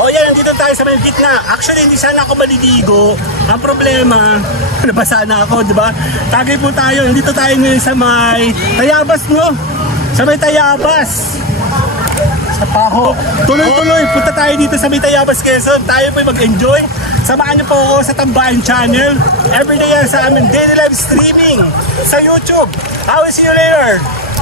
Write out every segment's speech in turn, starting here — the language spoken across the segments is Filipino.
O yan, nandito tayo sa may gitna. Actually, hindi sana ako maliligo. Ang problema, nabasa na ako, di ba? Tagay po tayo. Nandito tayo ngayon sa may Tayabas, no? Sa may Tayabas. Sa Paho. Tuloy-tuloy, punta tayo dito sa may Tayabas, Quezon. Tayo po mag-enjoy. Samahan niyo po ako sa Tambayan Channel. Everyday yan sa amin daily live streaming sa YouTube. I will see you later.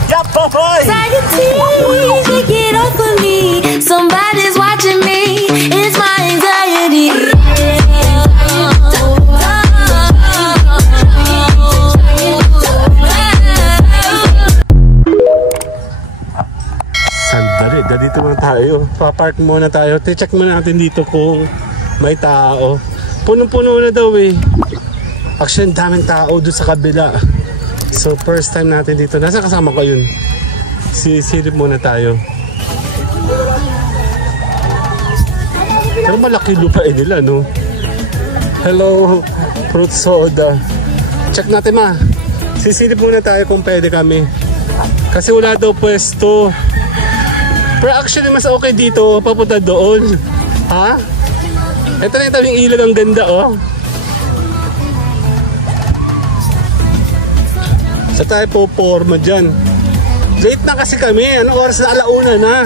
Yup, boy! Take it off of me. Somebody's watching me. It's my anxiety. Sandali, dito muna tayo. Pa-park muna tayo. Check muna natin dito kung may tao. Punong-puno na daw eh. Actually, daming tao doon sa kabila. So first time natin dito. Nasa kasama ko yun. Silip muna tayo. Pero malaki lupain nila, no? Hello, fruit soda. Check natin ma. Sisilip muna tayo kung pwede kami. Kasi wala daw pwesto. Pero actually mas okay dito. Papunta doon. Ha? Ito na yung tabing ilog. Ang ganda, oh. Sa tayo po forma dyan. Late na kasi kami. Anong oras na? Alauna na.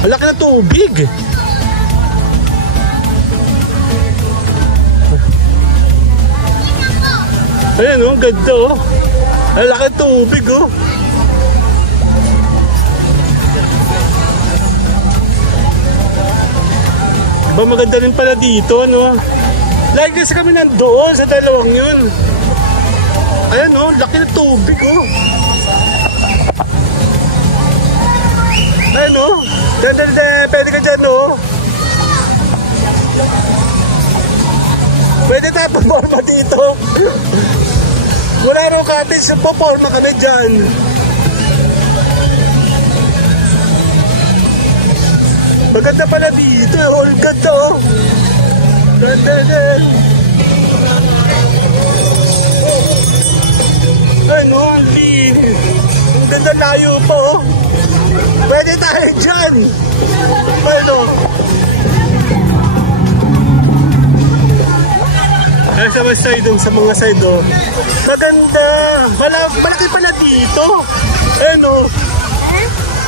Ang laki na tubig. Ayan oh, ganda oh. Ang laki na tubig oh. Ba maganda rin pala dito ano. Like this kami nandoon sa dalawang yun. Ayan o, laki na tubig o. Ayan o, pwede ka dyan o. Pwede tayo puporma dito. Wala nang cottage, puporma kami dyan. Maganda pala dito, all ganda o. Ganda. Ano, ang linis. Ang ganda layo po. Pwede tayo dyan. Ano? Ay, sa mga side, sa mga side, oh. Maganda. Malaki pala dito. Ano?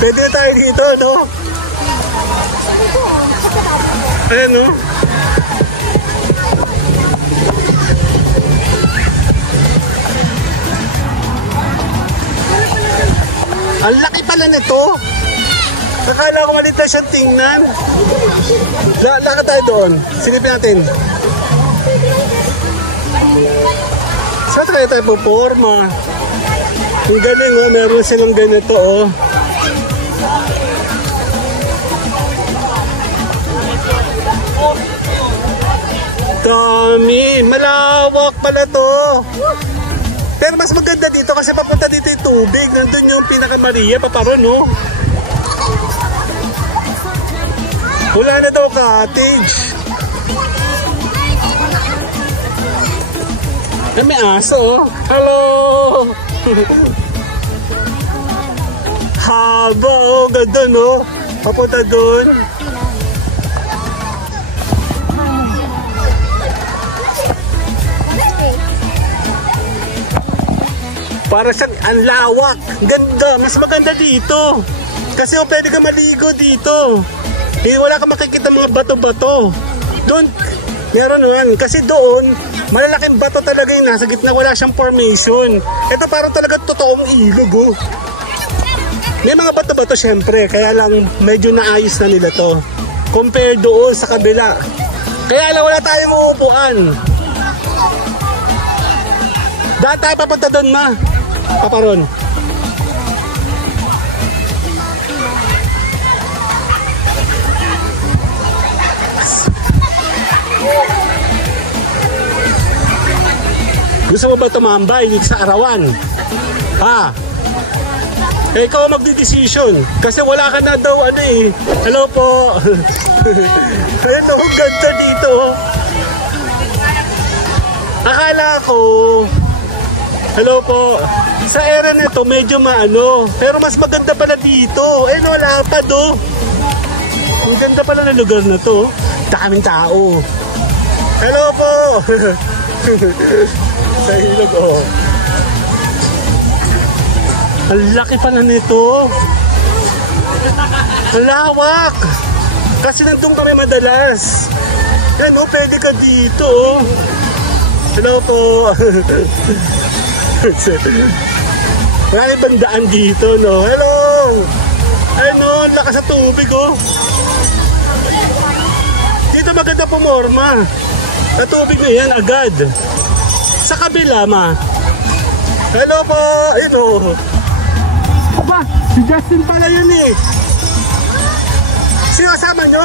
Pwede na tayo dito, no? Ano? Ang laki pala nito. Akala ko maliit na siyang tingnan. Lakad tayo doon. Silipin natin. Saan tayo po forma? Ang galing oh. Meron silang ganito oh. Dami. Malawak pala to. Pero mas maganda dito kasi papunta dito yung tubig. Nandun yung pinaka-Maria, paparon, no? Wala na daw cottage. Eh, may aso, oh. Hello! Haba, oh. Ganda, no? Papunta dun. Para siyang ang lawak. Ganda. Mas maganda dito. Kasi oh, pwede ka maligo dito. Wala ka makikita mga bato-bato. Doon, meron naman. Kasi doon, malalaking bato talaga yung nasa gitna. Wala siyang formation. Ito parang talaga totoong ilog oh. May mga bato-bato syempre. Kaya lang medyo naayos na nila to. Compare doon sa kabila. Kaya lang wala tayong uupuan. Dahil tayo papunta doon ma. Paparon. Gusto mo ba tumambay dito sa arawan? Ha? Eh, ikaw magdidesisyon. Kasi wala ka na daw ano eh. Hello po. Ayun oh, ganda dito. Akala ko hello po. Sa area nito medyo maano, pero mas maganda pala dito. Eh wala pa do. Ang ganda pala ng lugar na to. Daming tao. Hello po! Sa ilog, oh. Ang laki pala nito. Ang lawak. Kasi nandun kami madalas. Yan, oh, pwede ka dito, oh. Hello po. Wala ibang daan dito, no? Hello! Ano, lakas sa tubig, oh. Dito maganda pumorma. Sa tubig na yan, agad. Sa kabila, ma. Hello po! Ito. Aba, si Justin pala yun, eh. Sino kasama nyo?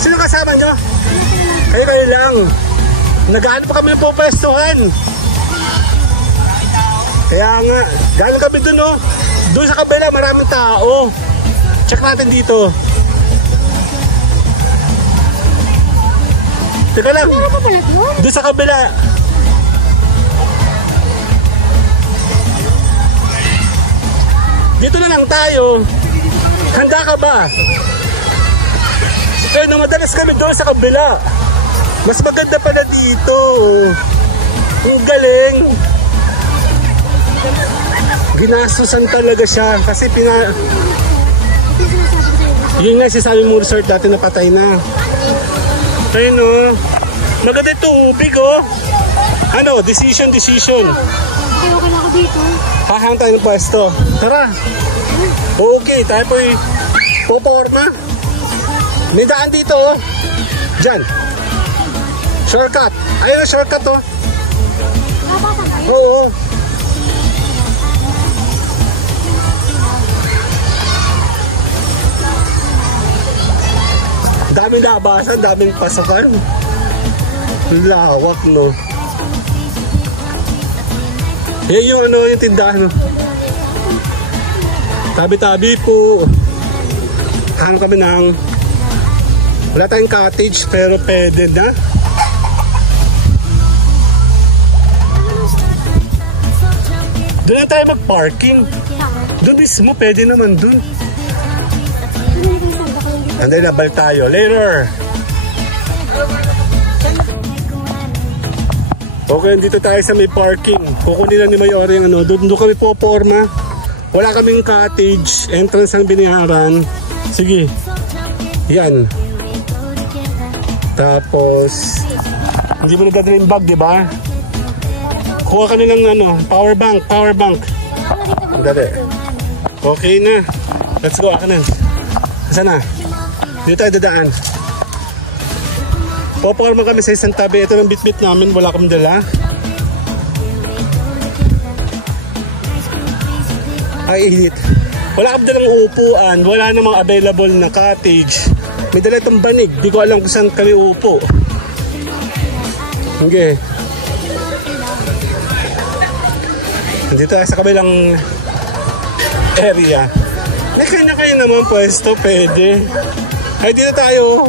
Sino kasama nyo? Kayo lang. Nag-aano pa kami ng pupwestuhan. Kaya nga, galing kami dun, oh. Doon sa kabila, maraming tao. Check natin dito. Teka lang. Doon sa kabila. Dito na lang tayo. Handa ka ba? Eh, nung madalas kami doon sa kabila. Mas maganda pala dito. Ang galing. Ginasusan talaga siya kasi yun nga sabi mo resort dati napatay na. Ayun, oh. Maganda yung tubig, oh. Ano? Decision. Okay na ako dito. Hahang tayo ng pwesto. Tara. Okay, tayo po'y poporma. May daan dito, oh. Diyan. Shortcut. Ayun ang shortcut, oh. Oo. Daming labasan, daming pasokan. Lawak, no? Yan yung ano, yung tindahan, no? Tabi-tabi po. Hanap kami ng wala tayong cottage pero pwede na. Doon na tayo mag-parking. Doon mismo, pwede naman doon. Anday na, balik tayo. Later! Okay, dito tayo sa may parking. Kukunin lang ni Mayori yung ano. Doon kami poporma. Wala kaming cottage. Entrance ang biniharan. Sige. Yan. Tapos, hindi mo nagdadala yung bag, di ba? Kuha ka ng ano, power bank. Dali. Okay na. Let's go. Ako na. Saan na? Dito tayo dadaan. Poporma kami sa isang tabi. Ito ng bitbit namin. Wala kami dala. Ay, init. Wala kami dalang upuan. Wala namang available na cottage. May dala itong banig. Di ko alam kung saan kami upo. Okay. Nandito tayo sa kabilang area. May kanya-kanya naman pwesto. Pwede. Ay, dito tayo.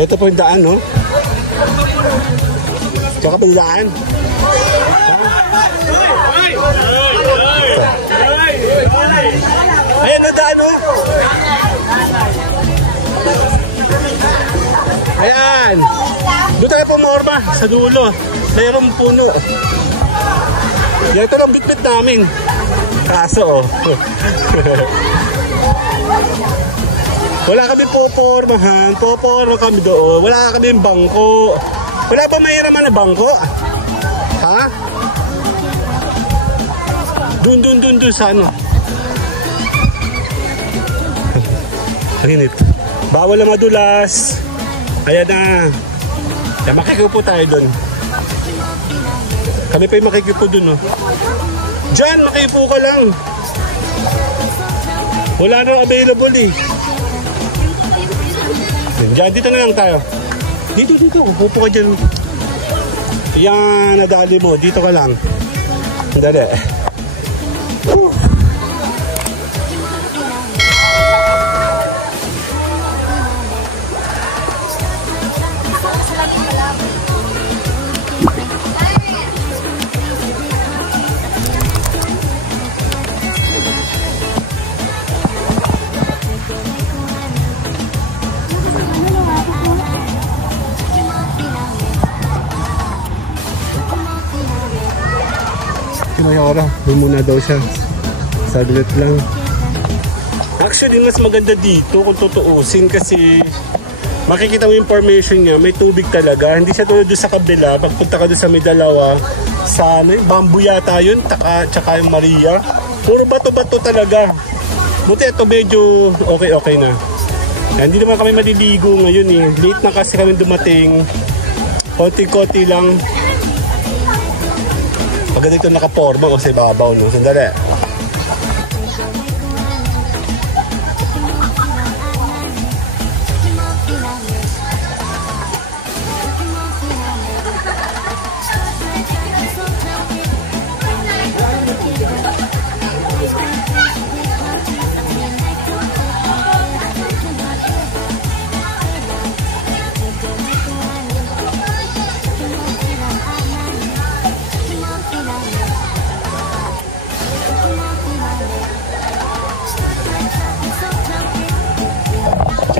Ito po yung daan, no? Tsaka po yung daan. Ayan na daan, no? Ayan. Doon tayo pumorma sa dulo. Mayroong puno. Yan, ito lang bitbit namin. Kaso, oh. Wala kami popormahan. Poporma kami doon. Wala kami bangko. Wala ba mahiraman na bangko? Ha? Dun sa ano? Ang init. Bawal na madulas. Ayan na. Kaya makikipo tayo doon. Kami pa yung makikipo doon, oh. Diyan, makikipo ka lang. Wala na available, eh. Diyan, dito na lang tayo. Dito. Upo ka dyan. Yan, nadali mo. Dito ka lang. Dali. Mayora. Doon muna daw siya. Saglit lang. Actually, mas maganda dito kung tutuusin kasi makikita mo information niya, may tubig talaga. Hindi siya tulad doon sa kabila. Pagpunta ka doon sa may dalawa, sa bamboo yata yun, tsaka yung Maria. Puro bato-bato talaga. Buti ito medyo okay na. Hindi naman kami maliligo ngayon eh. Late na kasi kami dumating. Konti-konti lang. Maganda ito nakaporma kasi babaw, no? Sandali.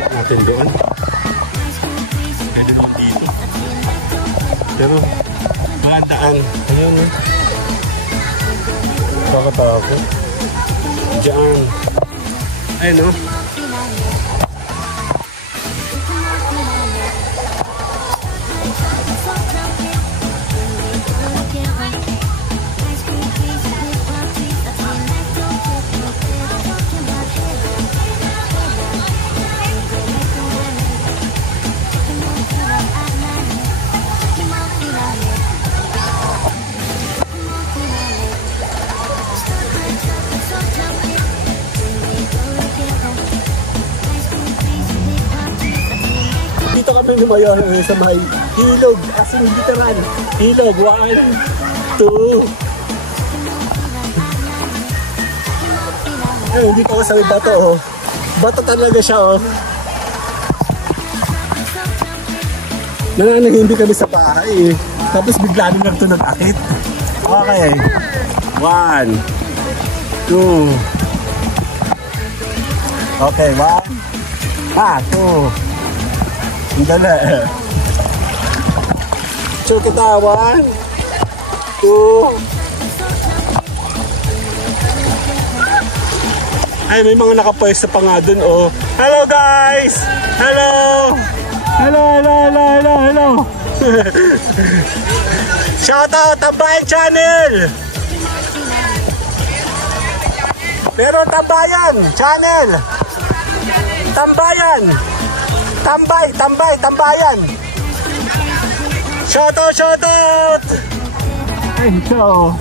Natin doon. Pwede naman dito. Pero maandaan. Ayun eh. Kakatakot. Diyan. Ayun o. Dito kami lumayo sa may ilog, as in literal. Ilog, 1, 2. Ayun, dito ako sa may bato, oh. Bato talaga siya, oh. Nananahimbi kami sa bahay, eh. Tapos bigla lang ito nag-akit. Okay. 1, 2. Okay, 1. 2. Dali. Sure kita, 1, 2. Ay, may mga nakapwesto pa nga dun, oh. Hello, guys! Hello! Hello! Shout out, Tambayan Channel! Pero Tambayan Channel! Tambayan! Tambayan! Shout out! Ay, so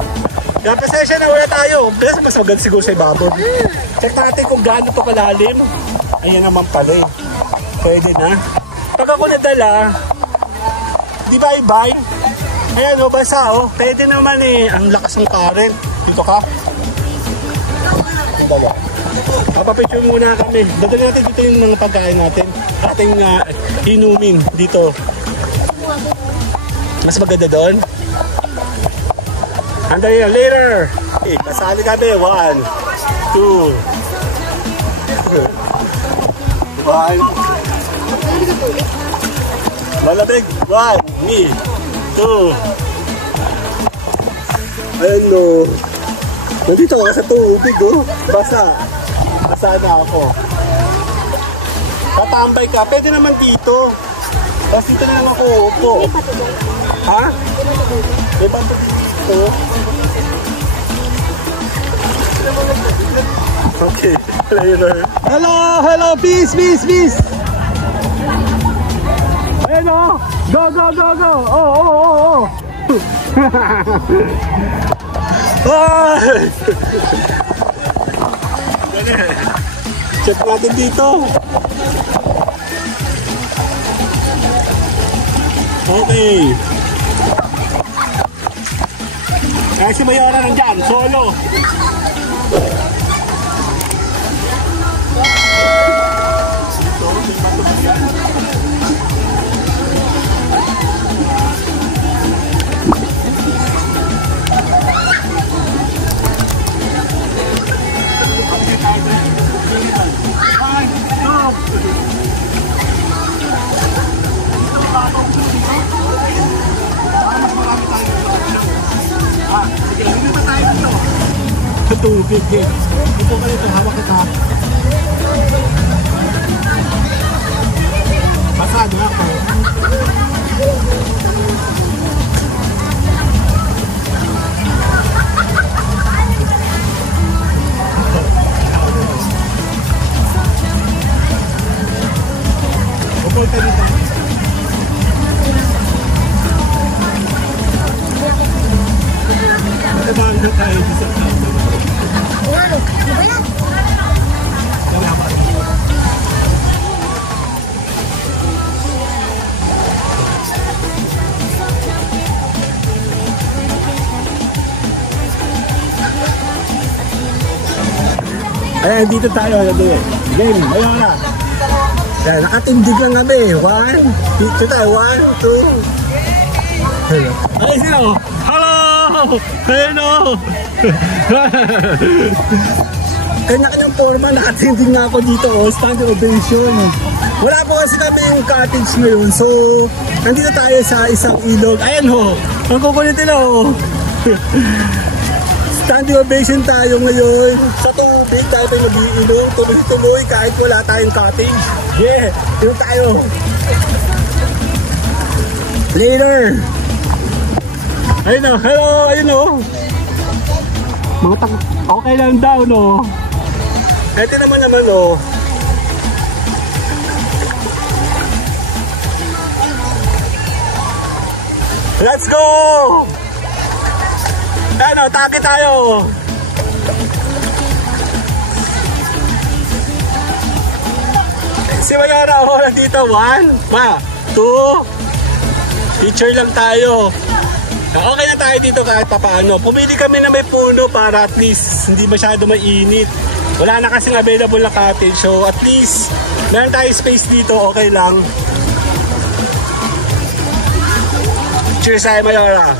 kaya pasensya na, wala tayo. Pero mas maganda siguro sa ibabod. Check natin kung gaano pa kalalim. Ayan naman pala eh. Pwede na. Pag ako nadala, di bye-bye. Ayan o, basa o. Pwede naman eh. Ang lakas ng current. Dito ka. Dala. Papapicture muna kami. Dadali natin dito yung mga pagkain natin. Ating inumin dito. Mas maganda doon. Andali yan, later. Okay, kasali kami. 1, 2. 1. Malamig. 1, me. 2. Ayun no. Nandito ka sa tubig, oh. Basa na ako. Tatambay ka. Pwede naman dito. Tapos dito na lang ako upo. Ha? May bato dito. Okay, later. Hello, peace. Ayun o. Go. Oh. Check natin dito. Okay. Ay, si Mayora nandyan, solo. Sige, hindi ba tayo dito? ng tubig. Ito ka nito, hawak kita. Pasado ako. Upol ka dito. Tabahan na tayo sa tao. Ano? Ano ba yan? Ayan, dito tayo. Game, ayun na. Ayan, nakatindig lang kami. 1, dito tayo. 1, 2. Ay, sino? Hello! Hello! Kanya-kanyang forma, nakatindig nga ako dito. Standing ovation. Wala po kasi kami yung cottage ngayon. So, nandito tayo sa isang ilog. Ayan ho, ang kukulit nila ho. Standing ovation tayo ngayon sa tubig dahil tayo nag-iilong, tuloy-tuloy kahit wala tayong cottage. Yeah, yun tayo. Later. Ayun o, hello, ayun o. Mga okay lang daw no. Ito naman o. Let's go! Ano, tage tayo. Si Mayora, nandito. 1, 2. Picture lang tayo. Okay na tayo dito kahit papaano. Pumili kami na may puno para at least hindi masyado mainit. Wala na kasing available na cottage. So at least meron tayo space dito. Okay lang. Cheers tayo, Mayora.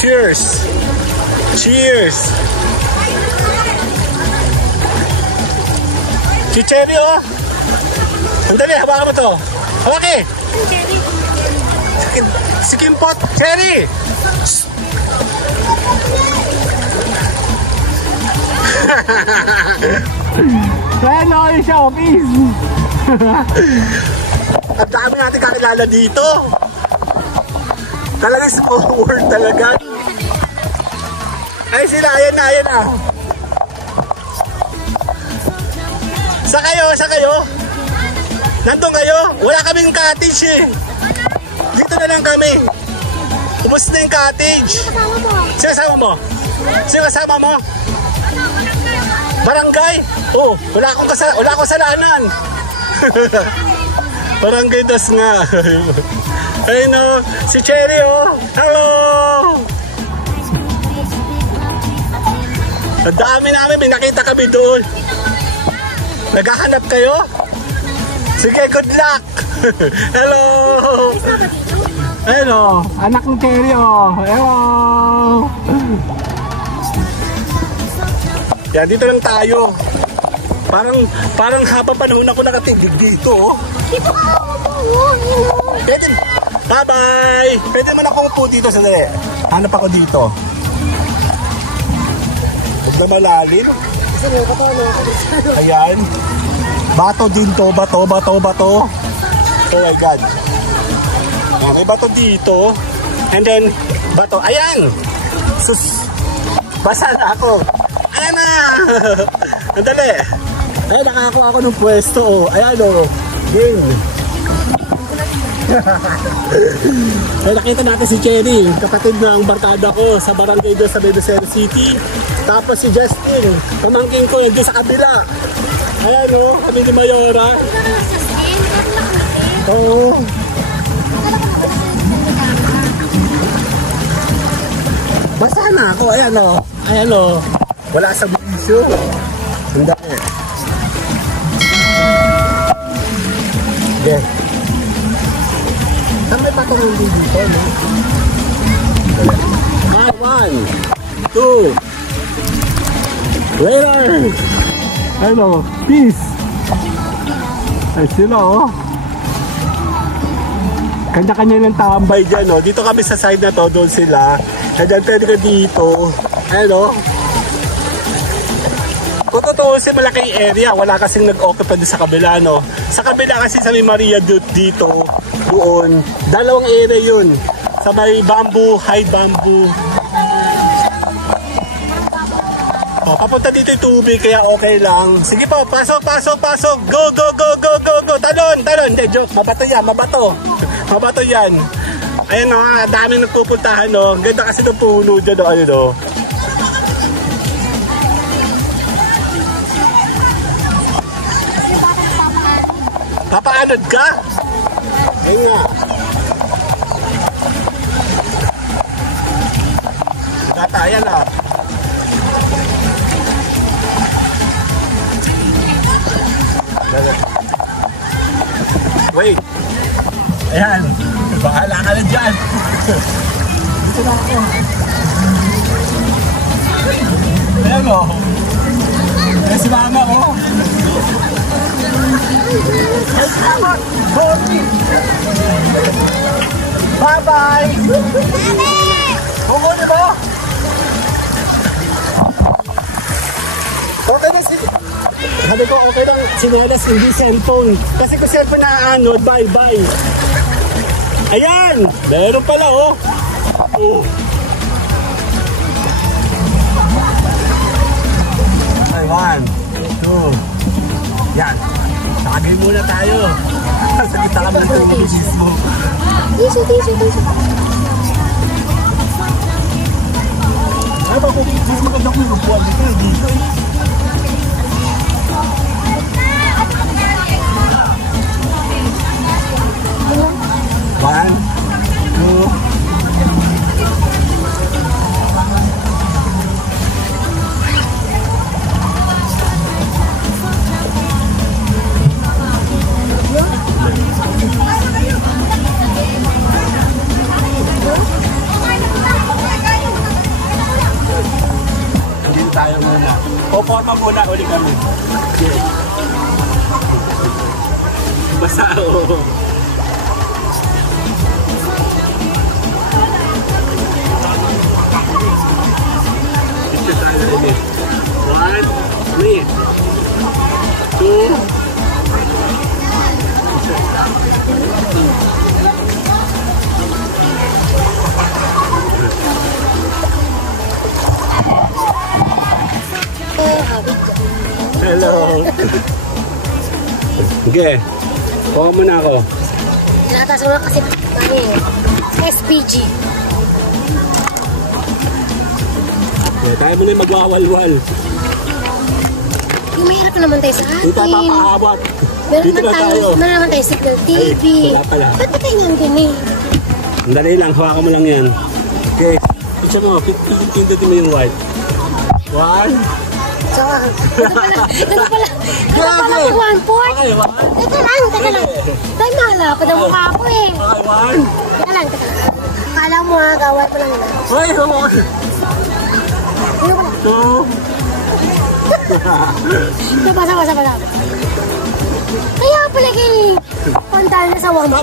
Cheers. Cheers! Si Cherry oh! Sandali, hawakan mo to! Hawaki! Si Kimpot! Cherry! Hello, yung siya, peace! Ang dami natin kakilala dito! Talagang small world talaga! Ay sila, ayan na, ayan na. Sa kayo? Nandun kayo? Wala kaming cottage eh. Dito na lang kami. Ubus na yung cottage. Sino kasama mo? Sino kasama mo? Barangay? Oh, wala akong kasalanan. Barangay das nga. Ayun o, si Cherry oh. Hello! Ang dami namin, may nakita kami doon. Naghahanap kayo? Sige, good luck! Hello! Hello, anak ng Cherry oh. Hello! Yan, dito lang tayo. Parang haba panahon ako nakatindig dito oh. Pwede, bye-bye! Pwede naman ako upo dito sa dali. Hanap ako dito. Na malalim. Ayan. Bato din to. Bato. Oh my God. May bato dito. And then, bato. Ayan. Sus. Basa na ako. Ayan na. Andali. Ayan, nakakuha ako ng pwesto. Ayan o. Game. Ay, nakita natin si Cherry, kapatid ng barkada ko sa barangay doon sa Bedosero City. Tapos si Justin, pamangkin ko doon sa kabila. Ayan o, kami ni Mayora. Oo. Basa na ako, ayan o. Ayan o. Wala sa bisyo. Ang dami. Okay. Saan may patungong dito, no? 1, 2. Later! Ano? Peace! Ay sila, oh. Kanya-kanya ng tambay dyan, oh. Dito kami sa side na to, doon sila. Kaya dyan pwede ka dito. Ano? tutuusin malaking area. Wala kasing nag-occupy sa kabila, no? Sa kabila kasi sa may Maria dito, doon. Dalawang area yun. Sa may bamboo, high bamboo. O, papunta dito yung tubig, kaya okay lang. Sige po, pasok. Go. Talon. Hindi, joke. Mabato yan, mabato yan. Ayun, no, daming nagpupuntahan, no. Ganda kasi ng puno dyan, no. Ayun, no. Papaanod ka? Ayun nga. Ayan na. Wait. Ayan. Bahala ka na dyan. Dito na ako. Ayan o. Ayan si mama o. Sorry. Bye-bye. Hugo, di ba? Okay na si... Sabi ko, okay lang sinelas, hindi cellphone. Kasi kung cellphone na-anod, bye-bye. Ayan! Meron pala, oh. Okay, 1, 2. Yan. Tagay muna tayo. Sa kita ka ng tubig mo. Tissue. Ay, bakit maganda ko yung buwan dito eh. One, two. Hindi tayo muna. Poporma muna ulit kami. Basa o. One, three, two. Hello. Okay. Kuha muna ako. Nataas mo kasi SPG. Okay, tayo muna yung magwawalwal. Yung mahirap naman tayo sa atin. Hindi tayo papahabot. Meron naman tayo signal TV. Ay, wala pala. Ba't ba tayo nandun eh? Ang dali lang, hawakan mo lang yan. Okay, picture mo, pindutin mo yung white. One. Saka, ito pala 1-4. Okay, one. Teka lang. Tayo malapad ang mukha ko eh. Okay, one. Teka lang. Akala mo ha, gawal pa lang yun. Wait, one. Two. Ito, basa. Kaya pala kayo. Punta na sa 1-4.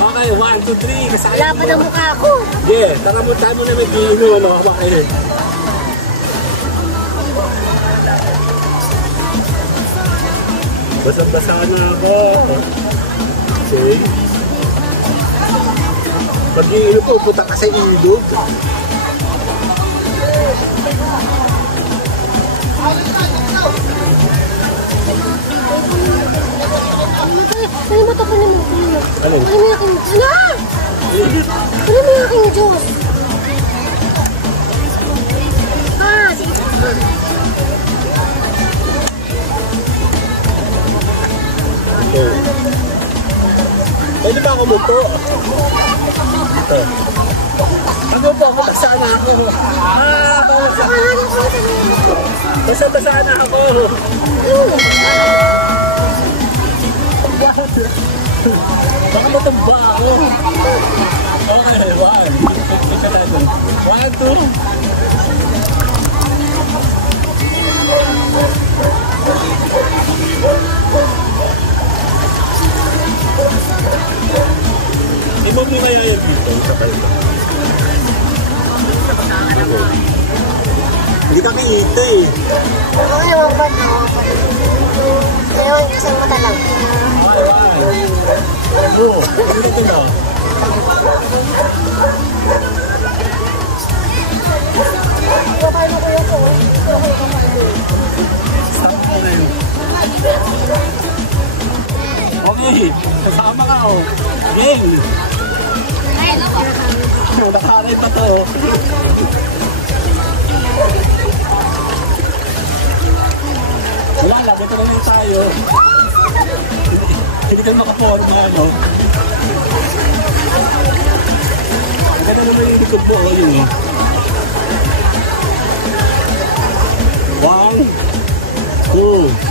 Okay, 1, 2, 3. Kasaya Lapad ang mukha ko. Yeah, tara mo tayo muna may gino, ano, kumakain. Basang-basa na ako. Okay. Pag-iino po, puta ka sa ilog. Ano mo ito? Ano? Ano mo yung aking... Ano mo yung aking Diyos? Sige. Okay. Pwede ba ako muto? Ito. Ano po? Basa na ako. Basa na ako. Baka matumba ako. Okay, 1, 2. Ibang mo kaya yung dito sa palito. Hindi ka dito eh. Oo, yung ba na? Ngayon, isang mata lang. Oo, dito na. Kakain mo kuya ko. Okay, kasama ka oh. Game. Nakaray pa to. Wala lang, ito na lang tayo. Hindi ka makaporma, ano? Ang ganda naman yung likod mo, oh, yun. 1, 2.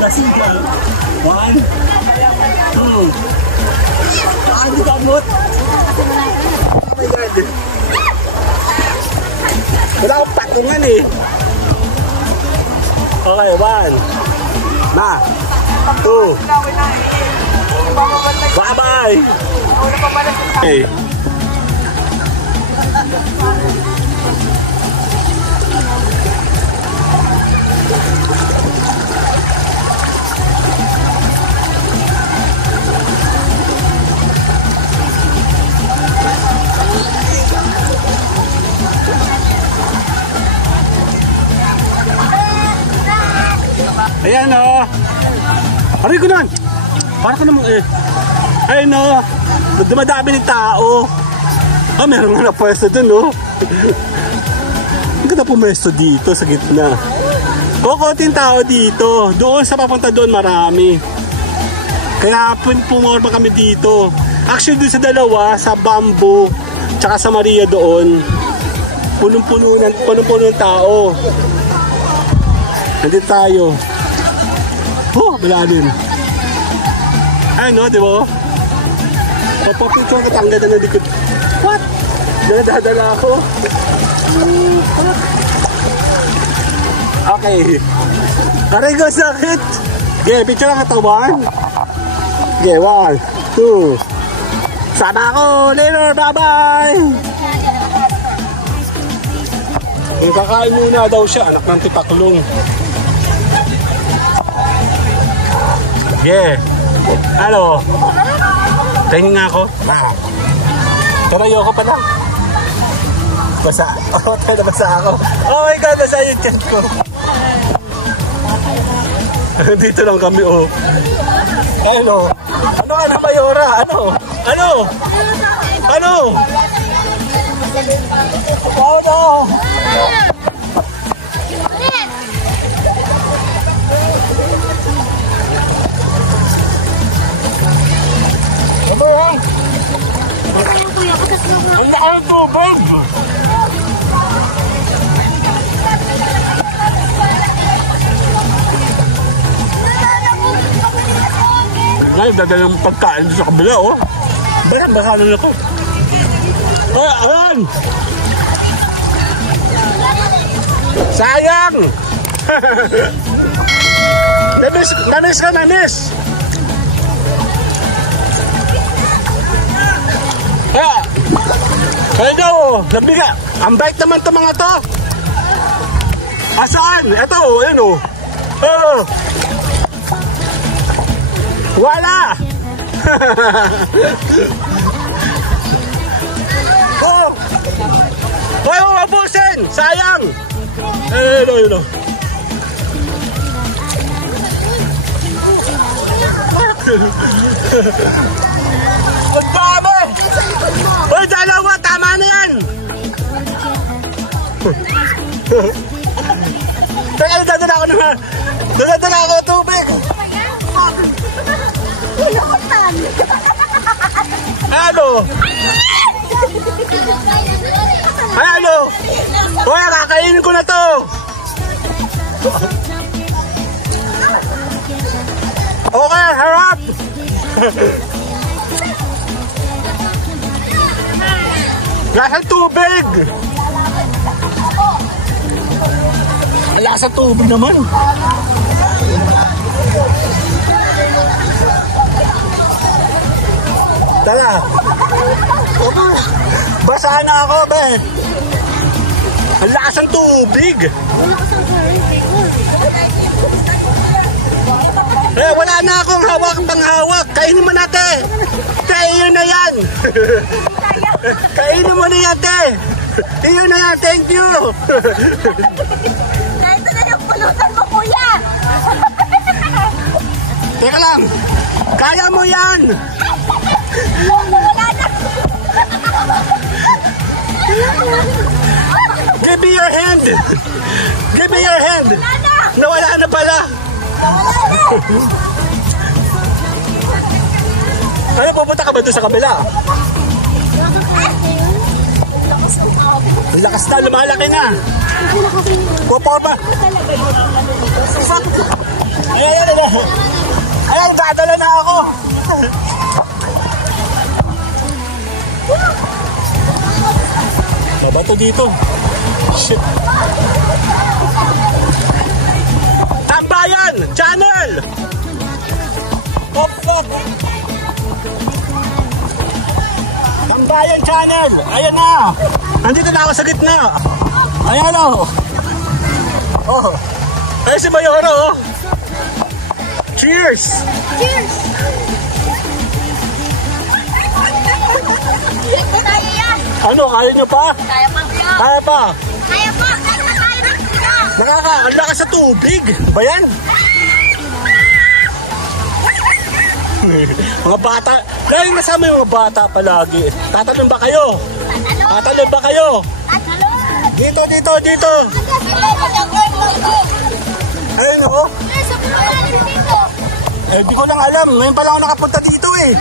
Lasing ka. 1, 2. Di kamot. Oh my God. Wala akong patungan eh. Okay, 1. Na. 2. Bye-bye. Okay. Ayan o. Aray ko nun. Para ka namang eh. Ayan o. Dumadami ng tao. Ah, meron nga na pwesto dun o. Ang ganda pumesto dito sa gitna. Kukunting tao dito. Doon sa papunta doon marami. Kaya pumorma kami dito. Actually doon sa dalawa, sa Bamboo, tsaka sa Maria doon. Punong-puno ng tao. Nandito tayo. Oh, malalim. Ay no, di ba? Papapicture ka tangga na likod. What? Nadadala ako. Okay. Aray ko, sakit. Okay, picture ang katawan. Okay, 1, 2. Sana ako. Later, bye-bye. Kakain muna daw siya, anak ng tipaklong. Yeah. Hello. Tingin nga ako. Wow. Pero ayoko pa lang. Basa. Oh, tayo basa ako. Oh my God, basa yung chat ko. Dito lang kami, oh. Ano? Ano ka na, Mayora? Ano? Ano? Ano? Ano? Ang laki ng tubig! Ngayon, dadala ng pagkain sa kabila, oh. Baka na ako. Ay, ayan! Sayang! Nanis ka, nanis! Kaya daw, nabiga. Ang bait naman ito mga to. Asaan? Ito, ayun o. Oh. Wala! Oh! Ay, mabusin! natin! Sayang! Ayun. Ang dami! Uy, dalawa! Tama na yan! Teka, dadala ako naman. Dadala ako tubig. Ano? Ano? Uy, kakainin ko na to. Okay, harap. Lasang tubig. Lasang tubig naman. Tara. Basa na ako, be. Ang lasang tubig. Wala na akong hawak. Kainin mo natin. Kainin na yan. Kainin mo na yan, te. Iyon na yan, thank you. Ito na yung pulutan mo, kuya. Teka lang. Kaya mo yan. Wala na. Give me your hand. Give me your hand. Nawala na pala. Ano, pupunta ka ba doon sa kabila? Ang lakas na, lumalaki na. Puporma. Fuck. Ayan, dadala na ako. Mabato dito. Shit. Tambayan Channel. Fuck. Tambayan Channel. Ayan na. Nandito na ako sa gitna. Ayan o. Oh. Ay, si Mayoro. Oh. Cheers. Cheers. Kaya yan. Ano, ayaw nyo pa? Kaya pa, kuya. Kaya pa. Kaya pa. Kaya na. Ang lakas sa tubig. Ba yan? Mga bata. Laging kasama yung mga bata palagi. Tatalon ba kayo? Tatalon ba kayo? Dito. Ayun ako. Eh, di ko lang alam. Ngayon pa lang ako nakapunta dito eh.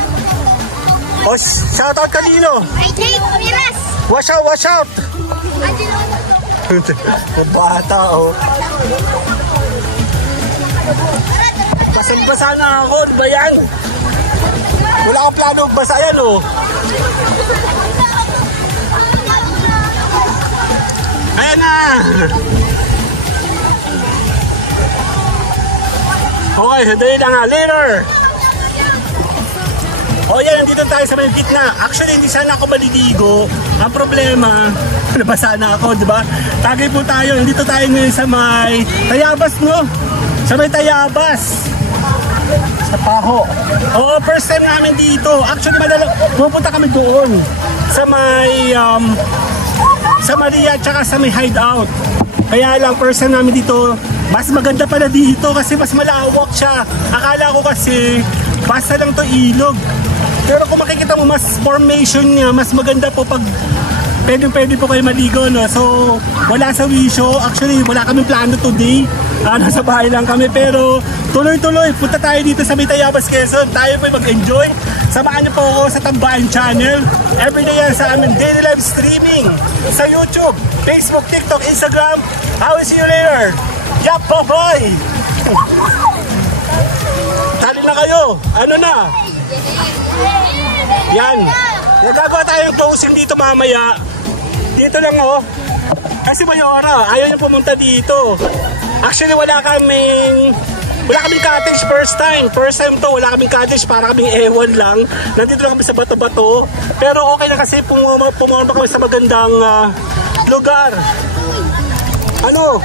O, shoutout ka dino. Wash out. Bata, oh. Basang-basa na ako. Ano ba yan? Wala akong plano basa yan, oh. Ayan na. Okay, sandali na nga. Later. O yan, nandito tayo sa may gitna. Actually, hindi sana ako maliligo. Ang problema, nabasa na ako, di ba? Tagay po tayo. Nandito tayo ngayon sa may Tayabas, no? Sa may Tayabas. Sa Paho. Oo, first time namin dito. Actually, pupunta kami doon. Sa may, sa Maria, tsaka sa may hideout. Kaya lang, first time namin dito. Mas maganda pala dito kasi mas malawak siya. Akala ko kasi, basta lang to ilog. Pero kung makikita mo, mas formation niya, mas maganda po pag pwede po kayo maligo, no? So, wala sa Wisho. Actually, wala kaming plano today. Nasa bahay lang kami. Pero, tuloy-tuloy, punta tayo dito sa Tayabas, Quezon. Tayo po mag-enjoy. Samahan niyo po ako sa Tambayan Channel. Everyday yan sa amin daily live streaming. Sa YouTube, Facebook, TikTok, Instagram. I will see you later. Yup, boy! Tali na kayo. Ano na? Yan. Nagagawa tayong closing dito mamaya. Dito lang, oh. Kasi Mayora, ayaw niya pumunta dito. Actually, wala kaming cottage first time. First time to, wala kaming cottage, para kaming ewan lang. Nandito lang kami sa bato-bato. Pero okay na kasi pumama kami sa magandang lugar. Ano?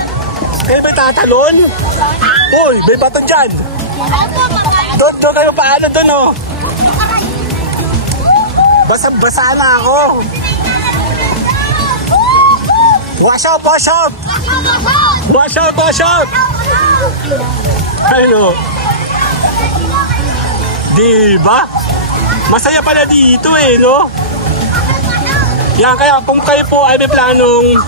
Eh, may tatalon? Uy, may bato dyan. Doon kayo paano doon, oh. Basa-basa na ako. Wash out, wash out! Wash out, wash out! Ano? Diba? Masaya pala dito eh, no? Yan, kaya kung kayo po ay may planong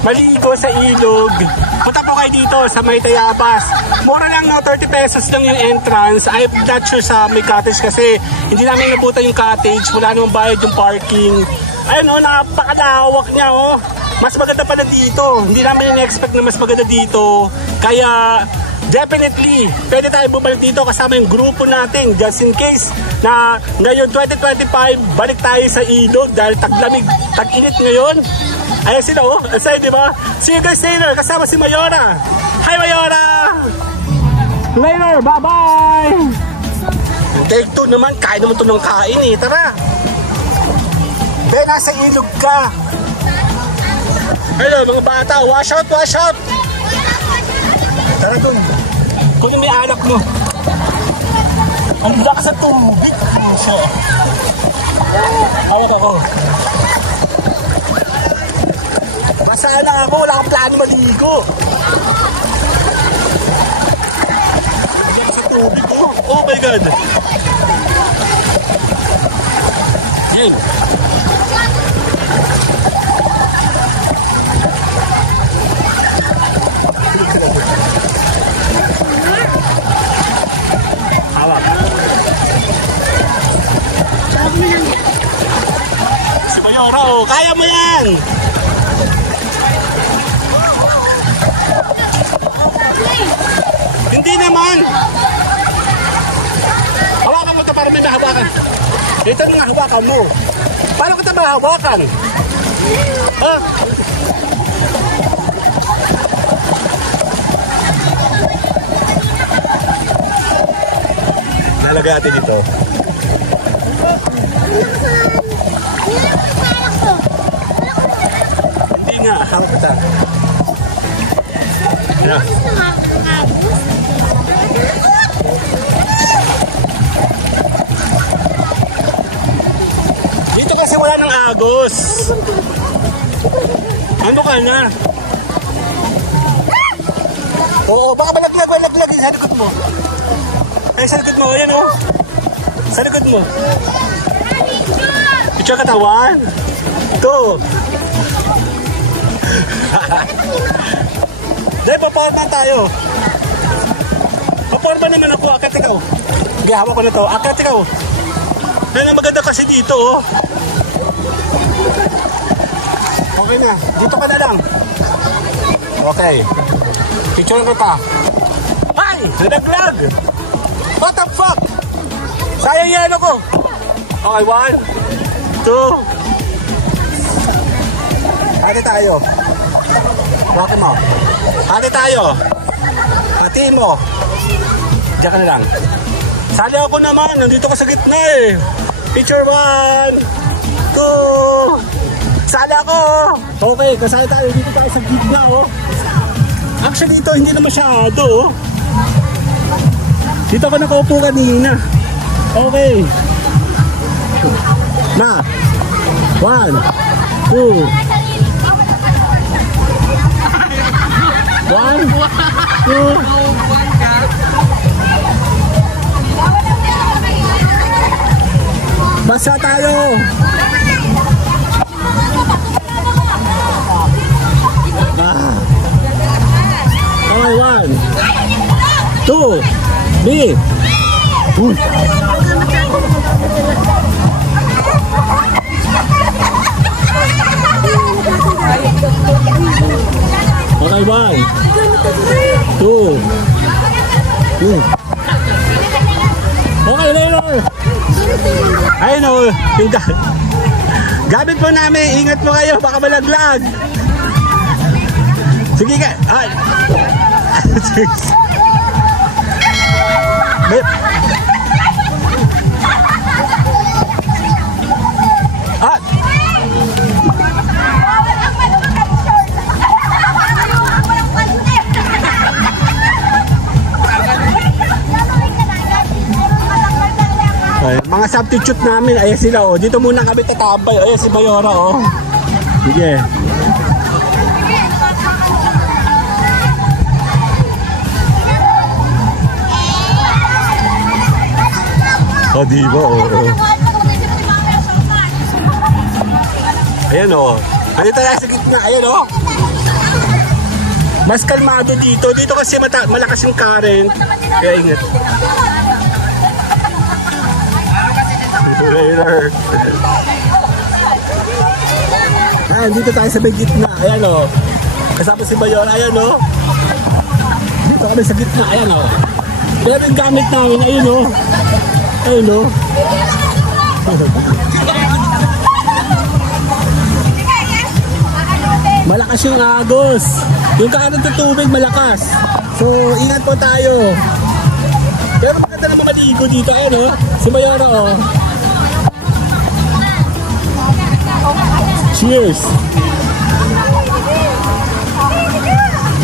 maligo sa ilog, punta po kayo dito sa May Tayabas. Mura lang, no? 30 pesos lang yung entrance. I'm not sure sa may cottage kasi hindi namin nabutan yung cottage. Wala namang bayad yung parking. Ayun, no? Napakalawak niya, oh. Mas maganda pala dito. Hindi namin in-expect na mas maganda dito. Kaya definitely, pwede tayo bumalik dito kasama yung grupo natin. Just in case na ngayon 2025, balik tayo sa ilog dahil taglamig, tag-init ngayon. Ayan sila, oh. Asay, di ba? See you guys later. Kasama si Mayora. Hi, Mayora! Later, bye-bye! Take two naman. Kain naman ito ng kain, eh. Tara! Ben, nasa ilog ka. Hello, mga bata. Wash out, wash out! Tara dun. Kung may anak mo. Ang lakas sa tubig. Awak ako. Basa na ako. Wala kang plano maligo. Ang lakas sa tubig ko. Oh my God. Yan. Si Mayora, oh, kaya mo yan! Hindi naman! Hawakan mo ito para may nahawakan. Ito nga hawakan mo. Paano kita mahawakan? Ha? Nalagay natin ito. Hindi nga, hawak kita. Ano? Dito kasi wala ng agos. Ano ka na? Oo, baka malaglag sa likod mo. Ay, sa likod mo, yan o. Sa likod mo. Picture katawan. Ito. Dahil paporma tayo. Paporma naman ako. Akat ikaw. Sige, hawak ko na to. Akat ikaw. Dahil ang maganda kasi dito, oh. Okay na. Dito ka na lang. Okay. Picture kita. Ay! Nalaglag! What the fuck? Sayang yan ako. Okay, 1, 2. Hati tayo. Bakit mo? Hati tayo. Hatiin mo. Diyan ka na lang. Sali ako naman. Nandito ka sa gitna eh. Picture 1, 2. Sali ako. Okay, kasali tayo. Dito tayo sa gitna, oh. Actually, dito hindi na masyado, oh. Dito ako nakaupo kanina. Okay. Na. 1, 2. 1, 2. Basa tayo. Okay, 1, 2, 3. Okay, 1, 2. Okay, later. Ayun o, yung gamit po namin, ingat po kayo, baka malaglag. Sige ka, ay. Ah. Ay, mga substitute namin, ayan sila, oh. Dito muna kami tatambay. Ayan si Mayora, oh. Sige. di ba? Ayan o. Andito tayo sa gitna. Ayan o. Mas kalmado dito. Dito kasi malakas yung current. Kaya ingat. Later. Ayan, dito tayo sa may gitna. Ayan o. Kasama si Bayon. Ayan o. Dito kami sa gitna. Ayan o. Pero yung gamit namin. Ayan o. Ayan o. Malakas yung agos. Yung kaanong tutubig malakas. So, ingat po tayo. Pero maganda naman maligo dito. Ayan o. Si Mayora o. Cheers.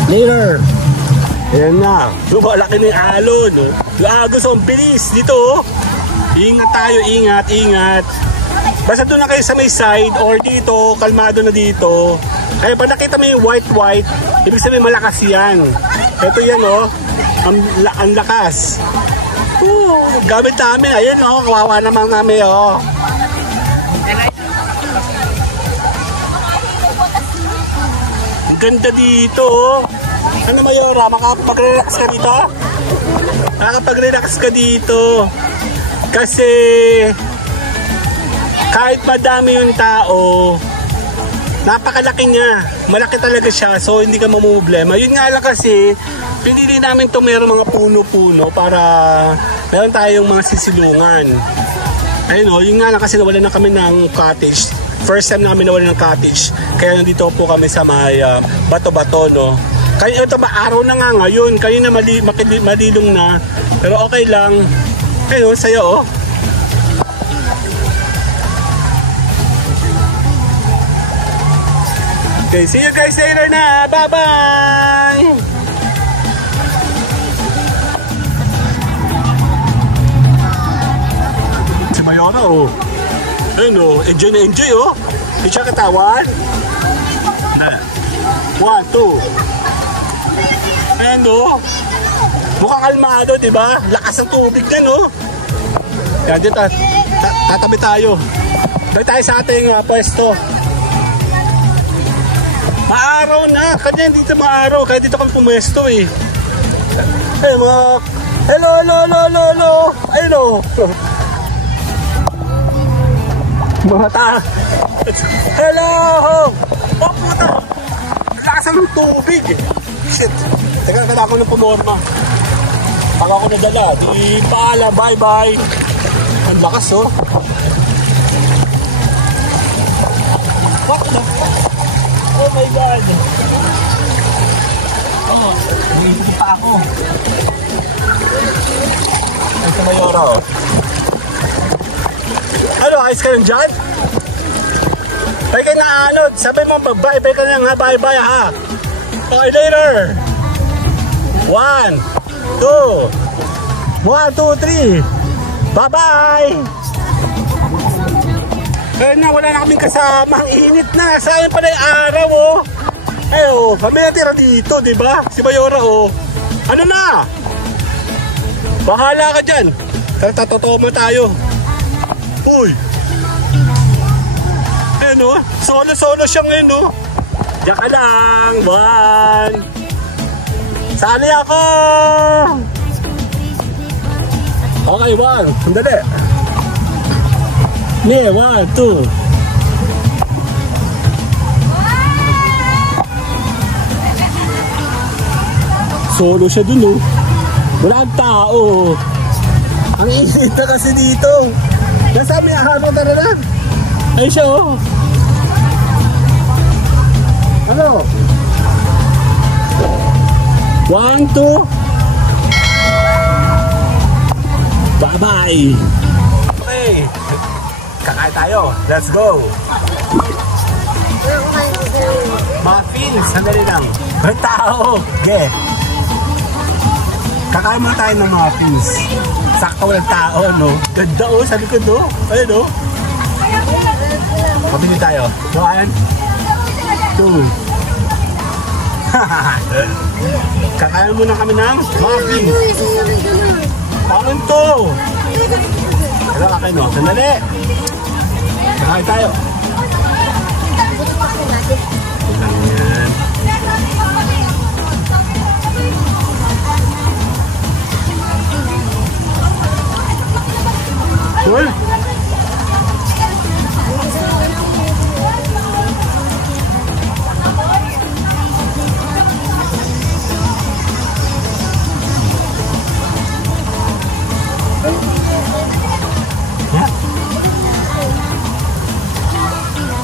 Later. Ayan na. Lumalaki na yung alon. Yung agos ang bilis. Dito o. Ingat tayo. Ingat. Ingat. Basta doon na kayo sa may side or dito. Kalmado na dito. Kaya pag nakita mo yung white, ibig sabihin malakas yan. Ito yan o, ang lakas. Gamit namin, ayun o, kawawa naman namin o. Ang ganda dito o. Ano Mayora, makapag-relax ka dito? Makapag-relax ka dito. Kasi kahit madami yung tao, napakalaki niya. Malaki talaga siya. So, hindi ka mamumblema. Yun nga lang kasi, pinili namin ito mayroong mga puno-puno para meron tayong mga sisilungan. Ayun o, yun nga lang kasi nawalan na kami ng cottage. First time namin nawalan ng cottage. Kaya nandito po kami sa may bato-bato, no. Kaya ito, maaraw na nga ngayon. Kaya na malilong na. Pero okay lang. Ayun, sayo o. Okay, see you guys later na. Bye-bye! Si Mayora, oh. Ayun, oh. Enjoy na enjoy, oh. Di siya katawan. 1, 2. Ayun, oh. Mukhang kalmado, di ba? Lakas ng tubig na, no? Yan, dito. Tatabi tayo. Dito tayo sa ating pwesto. Maaraw na, kanya dito maaraw, kaya dito kami pumwesto eh. Ay mga, hello, ayun o. Mga hello, oh puta, lakas ng tubig. Shit, teka, kaya ako ng pumorma. Pag ako nadala, di paalam, bye bye. Ang lakas oh. What the fuck? Oh my God! Oh, hindi pa ako. Ay, sa Mayora, oh. Ano, ayos ka lang dyan? Bye ka na, Alod. Sabi mo, bye ka na nga, bye ha. Okay, later. 1, 2, 3. Bye-bye! Kaya na, wala na kaming kasama. Ang init na. Sayang pala yung araw, oh. Eh, oh. Kami natira dito, di ba? Si Mayora, oh. Ano na? Bahala ka dyan. Totoo mo tayo. Uy. Eh, no? Solo siya ngayon, no? Diyan ka lang. 1. Sali ako. Okay, 1. Sandali. Yeah, 1, 2. Solo siya dun, oh. Wala ang tao. Ang init na kasi dito. Nasa may ahano na lang. Ay siya, oh. Ano? 1, 2. Bye-bye. Okay. Kakain tayo. Let's go. Muffins. Sandali lang. May tao. Okay. Kakain muna tayo ng muffins. Sakto walang tao, no? Ganda, oh. Sa likod, oh. Ayun, oh. Mabili tayo. 1, 2. Kakain muna kami ng muffins. Paano to? Pero akin no, sandali! Kakain tayo. Lang yan. Uy!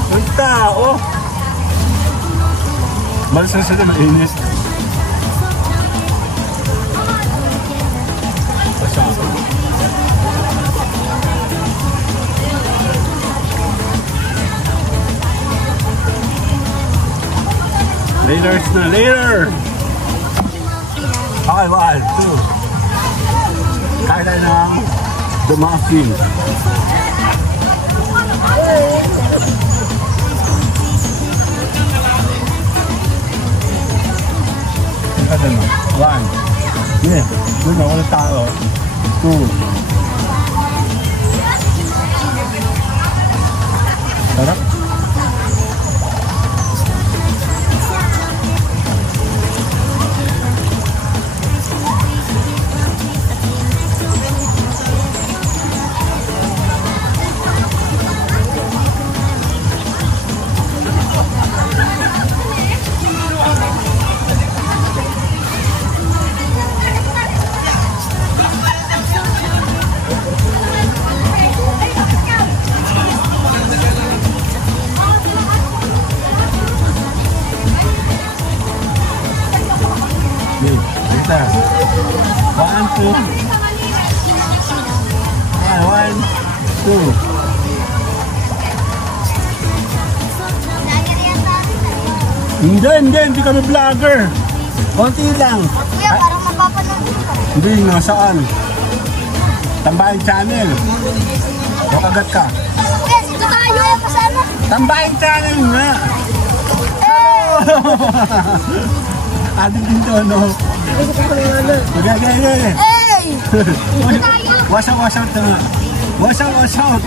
Ang tao! Malas na sila, mainis. Pasyato. Layers na, layer! Okay, 1, 2. Kaya tayo ng dumaking. Kaya mo, 1. Yeah, doon ako ng tao. 2. Sarap. Kita. 1, 2. 1, 2. Hindi kami vlogger. Konti lang. Kuya, parang mapapanood ko. Hindi, nasaan? Tambahin channel. O kagat ka. Kuya, dito tayo. Kasama. Tambahin channel nga. Adik din to, no? Okay. Hey! Dito tayo. Wash out na nga. Wash out. Wash out.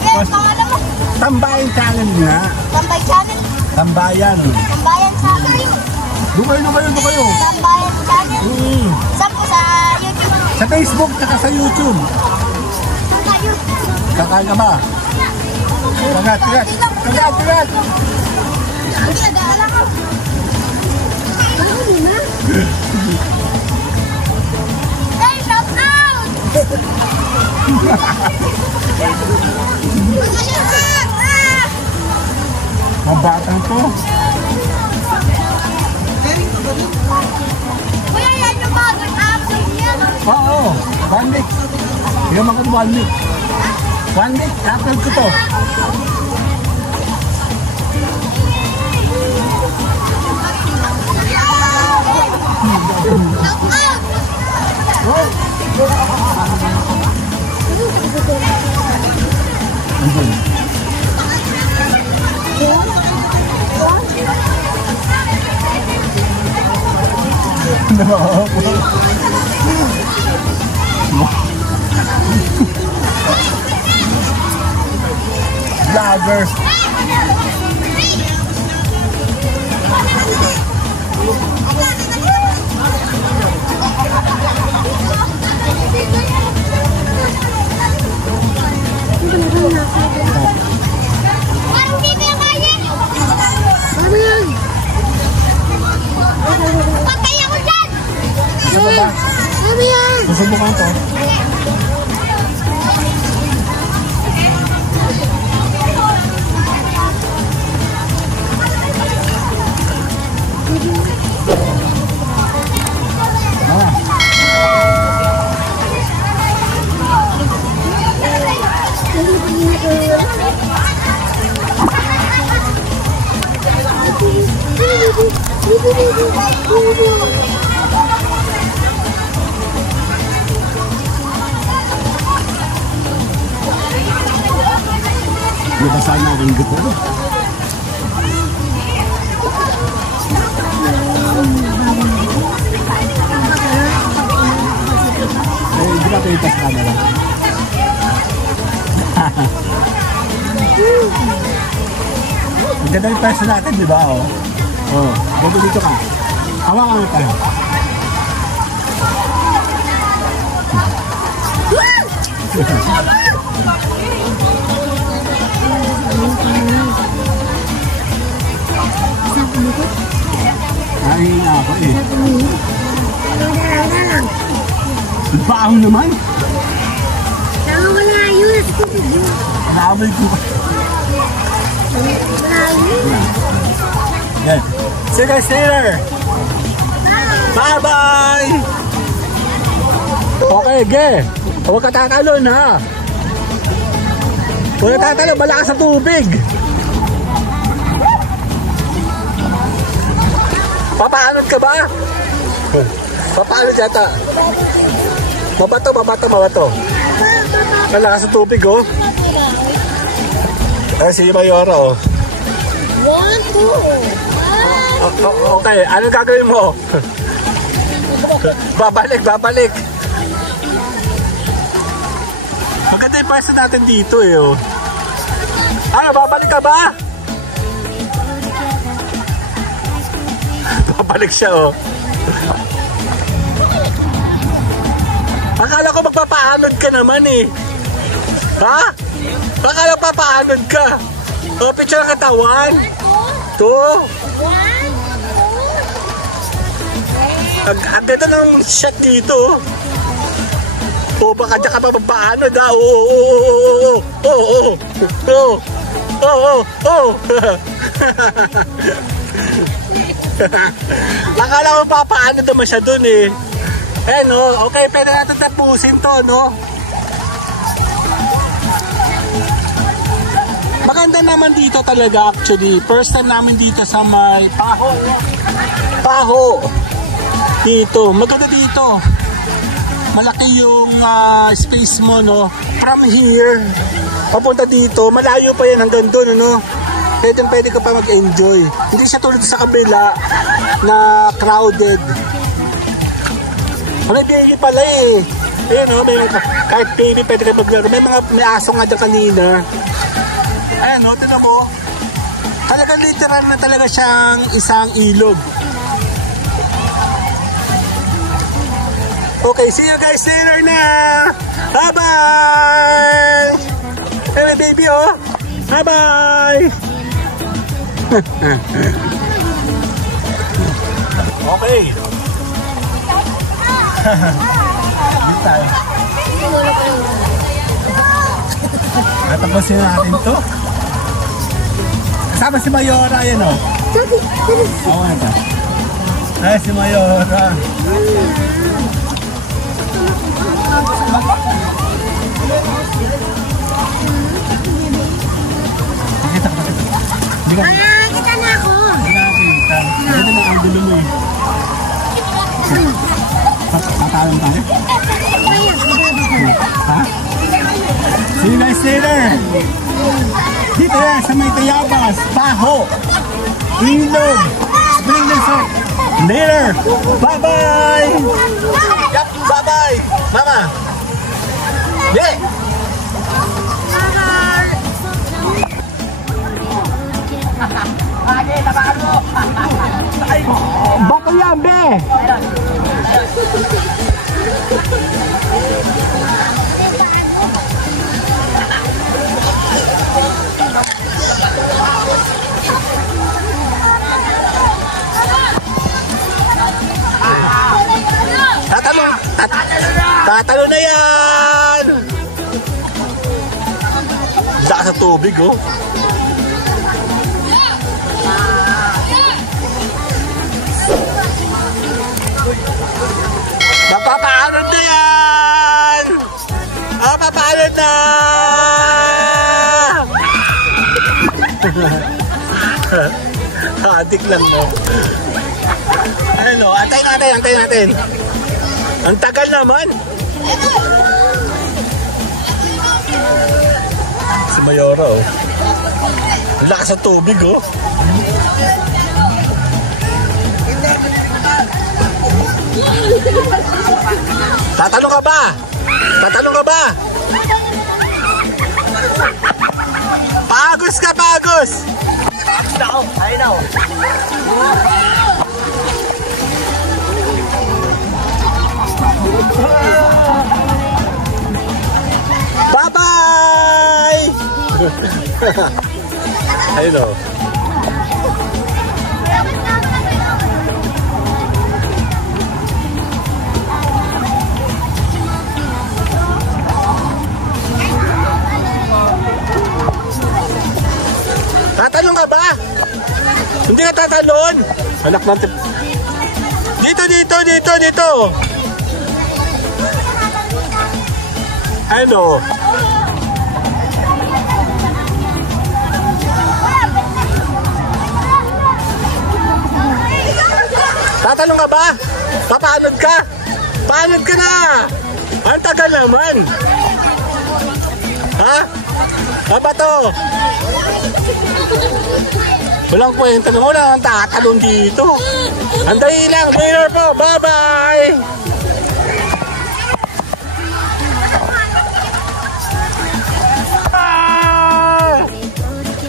Kuya, pangalan mo. Tambahin channel nga. Tambay channel. Tambayan. Tambayan channel. Doon kayo. Tambayan channel. Saan po? Sa YouTube. Sa Facebook, tsaka sa YouTube. Tayo. Kakain ka ba? Kagat. Hindi, nag-aalala ko. Hey, shout out! Mga batang to. Kuya, yan yung bagong apple niya. Oo. 1 week. Hindi naman ko 1 week. 1 week. Upload ko to. Andun. Vloggers. Parang hindi yung kaya. Ano yan? Patay ako dyan! Ano ba? Ano yan? Susubukan to. Di ba sana rin dito? Eh, di ba kayo pas camera? Ang ganda yung pwesto natin, di ba? Oh. Oh, bago dito ka. Hawakan mo tayo. Ay, ako eh. Baang naman. Wala yun. Nakabay ko. Wala yun. Yan. See you guys later. Bye-bye. Okay, ge. Huwag ka tatalon, ha? Huwag ka tatalon, malakas sa tubig. Papaanod ka ba? Papaanod yata. Mabato, mabato, mabato. Malakas sa tubig, oh. Ay, si Mayora, oh. 1, 2. Okay, ano gagawin mo? Babalik, babalik. Maganda yung pwesto natin dito, eh, oh. Ano, babalik ka ba? Babalik siya, oh. Akala ko magpapaanod ka naman, eh. Ha? Akala papaanod ka. O, picture ng katawan. 2. Ang ganda ng shot dito. O, baka dyan ka pa magpaanod, ha? Oo. Akala ko papaanod naman siya dun, eh. Eh, no? Okay, pwede natin tapusin to, no? Maganda naman dito talaga actually. First time namin dito sa may Paho. Dito. Maganda dito. Malaki yung space mo, no? From here, papunta dito. Malayo pa yan hanggang doon, no? Pwede ka pa mag-enjoy. Hindi siya tulad sa kabila na crowded. May baby pala eh. Ayun, no? Kahit baby pwede ka maglaro. May aso nga dyan kanina. Ayan, no, tignan mo. Talagang literal na talaga siyang isang ilog. Okay, see you guys later na. Bye-bye. Hey, baby, oh. Bye-bye. Okay. Dito tayo. Natapusin natin to. Kasama si Mayora, yan o. Oo, ito. Ay, si Mayora. Kita ka. Kita na ako. Nakakita. Ito na ang dulo mo eh. Patalon tayo? Ha? See you guys later. Dito yan sa may Tayabas, Paho, Ilog, Spring Resort. Later. Bye-bye. Yup, bye-bye. Mama. Yeah. Bato yan, be. Tatalo na yan! Daka sa tubig, oh. Mapapaanod na yan! Mapapaanod na! Adik lang, no? Ano, antayin natin. Ang tagal naman. Si Mayora, oh. Ang lakas sa tubig, oh. Tatanong ka ba? Paano? Pagos ka, pagos! I know. Bye-bye! Ayun o. Tatalon ka ba? Hindi ka tatalon. Anak natin. Dito. Ano? Tatalon ka ba? Papaanod ka? Paanod ka na! Ang tagal naman. Ha? Apa to? Walang kwenta na, wala kang tatalon dito. Andahin lang, later po, bye-bye!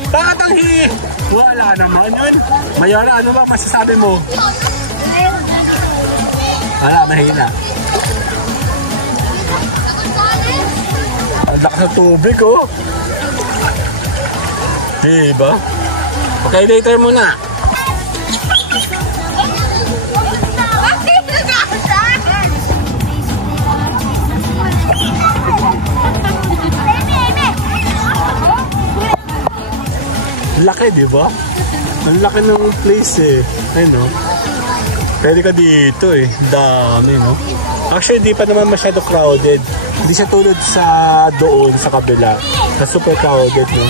Bakit ang wala naman yun. Mayara, ano ba masasabi mo? Wala, mahina. Ang lakas ng tubig, oh. Diba? Okay, later muna. Laki, di ba? Ang laki ng place eh. Ayun, no? Pwede ka dito eh. Dami, no? Actually, di pa naman masyado crowded. Hindi siya tulad sa doon, sa kabila. Na super crowded, no?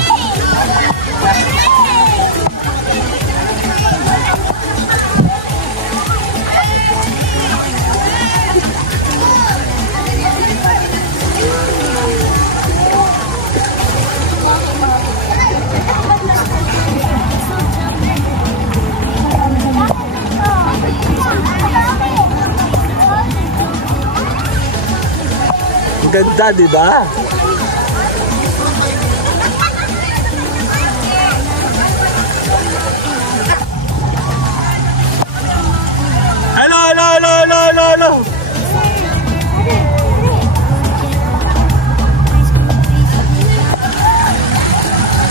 Ganda, di ba? Hello.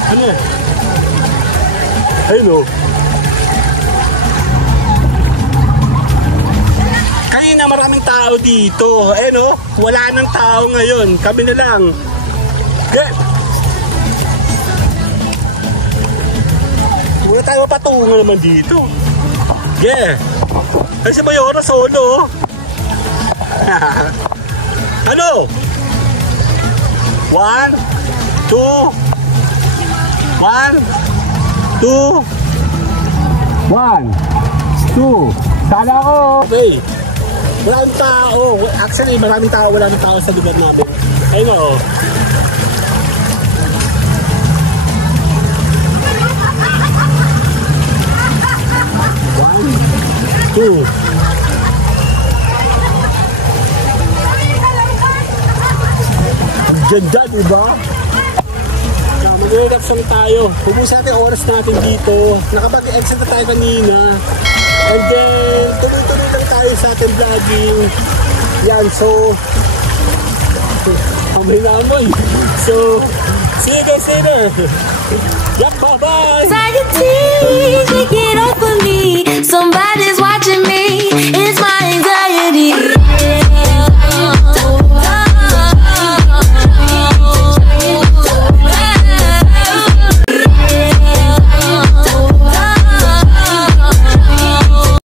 Ano? Hello. Maraming tao dito. Eh no, wala nang tao ngayon. Kami na lang. Okay. Wala tayo patungan naman dito. Yeah. Ay si Mayora solo. Ano? 1, 2 Sana ako. Okay. Walang tao. Actually, maraming tao. Wala nang tao sa lugar namin. Ayun o. One, two. Ang ganda, diba? Mag-relax lang tayo. Huwag sa ating oras natin dito. Nakapag-exit na tayo kanina. And then, tuloy-tuloy lang tayo sa ating vlogging. Yan, so, may namoy. So, see you guys later. Yep, bye-bye! Take it off of me. Somebody's